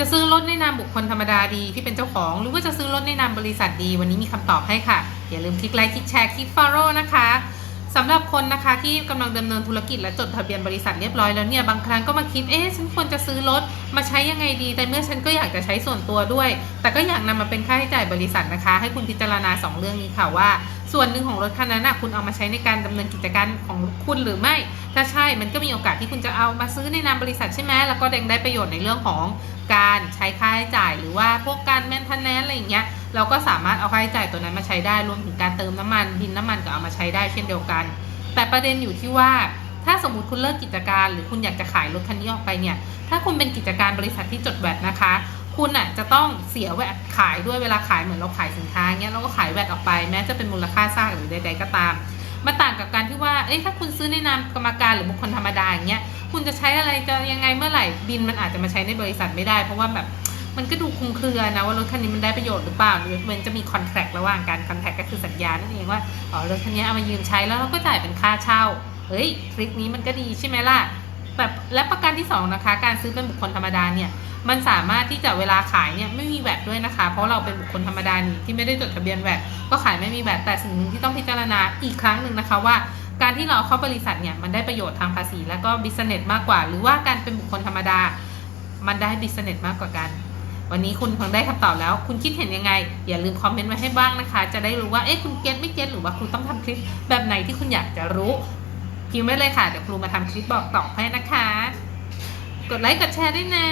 จะซื้อรถในนามบุคคลธรรมดาดีที่เป็นเจ้าของ หรือว่าจะซื้อรถในนามบริษัทดี วันนี้มีคำตอบให้ค่ะ อย่าลืมคลิกไลค์คลิกแชร์คลิก follow นะคะสำหรับคนนะคะที่กำลังดำเนินธุรกิจและจดทะเบียนบริษัทเรียบร้อยแล้วเนี่ยบางครั้งก็มาคิดเอ๊ะฉันควรจะซื้อรถมาใช้ยังไงดี แต่เมื่อฉันก็อยากจะใช้ส่วนตัวด้วย แต่ก็อยากนำมาเป็นค่าใช้จ่ายบริษัทนะคะ ให้คุณพิจารณาสองเรื่องนี้ค่ะว่า ส่วนหนึ่งของรถคันนั้นนะคุณเอามาใช้ในการดำเนินกิจการของคุณหรือไม่ ถ้าใช่มันก็มีโอกาสที่คุณจะเอามาซื้อในนามบริษัทใช่ไหมแล้วก็แดงได้ประโยชน์ในเรื่องของการใช้ค่าใช้จ่ายหรือว่าพวกการแมนเทนแนนอะไรอย่างเงี้ยเราก็สามารถเอาค่าใช้จ่ายตัวนั้นมาใช้ได้รวมถึงการเติมน้ำมันบินน้ำมันก็เอามาใช้ได้เช่นเดียวกัน แต่ประเด็นอยู่ที่ว่าถ้าสมมติคุณเลิกกิจการ หรือคุณอยากจะขายรถคันนี้ออกไปเนี่ย ถ้าคุณเป็นกิจการบริษัทที่จดแวดนะคะ คุณอะ ต้องเสียแวดขายด้วยเวลาขายเหมือนเราขายสินค้าเงี้ยเราก็ขายแวดออกไปแม้จะเป็นมูลค่าสร้างหรือใดๆก็ตามมาต่างกับการที่ว่าเอ้ยถ้าคุณซื้อในนามกรรมการหรือบุคคลธรรมดาอย่างเงี้ยคุณจะใช้อะไรจะยังไงเมื่อไหร่บินมันอาจจะมาใช้ในบริษัทไม่ได้ เพราะว่าแบบมันก็ดูคลุมเครือนะว่ารถคันนี้มันได้ประโยชน์หรือเปล่าหรือมันจะมีคอนแท c ระหว่างการคอนแท c ก็คือสัญญานั่นเองว่าอ๋อรถคันนี้เอามายืมใช้แล้วเราก็จ่ายเป็นค่าเช่าเฮ้ยทริคนี้มันก็ดีใช่ไหมล่ะแต่และประการที่สองนะคะการซื้อเป็นบุคคลธรรมดาเนี่ย มันสามารถที่จะเวลาขายเนี่ยไม่มีแวดด้วยนะคะ เพราะเราเป็นบุคคลธรรมดานี่ที่ไม่ได้จดทะเบียนแวดก็ขายไม่มีแวดแต่สิ่งหนึ่งที่ต้องพิจารณาอีกครั้งหนึ่งนะคะว่า การที่เราเอาเข้าบริษัทเนี่ยมันได้ประโยชน์ทางภาษี แล้วก็บิสเนสมากกว่า หรือว่าการเป็นบุคคลธรรมดา มันได้บิสเนสมากกว่ากัน วันนี้คุณคงได้คำตอบแล้ว คุณคิดเห็นยังไง อย่าลืมคอมเมนต์มาให้บ้างนะคะ จะได้รู้ว่าเอ๊ะคุณเก็ตไม่เก็ตหรือว่าคุณต้องทำคลิปแบบไหนที่คุณอยากจะรู้พิมพ์ไว้เลยค่ะ เดี๋ยวครูมาทำคลิปบอกตอให้นะคะ กดไลค์ กดแชร์ด้วยนะ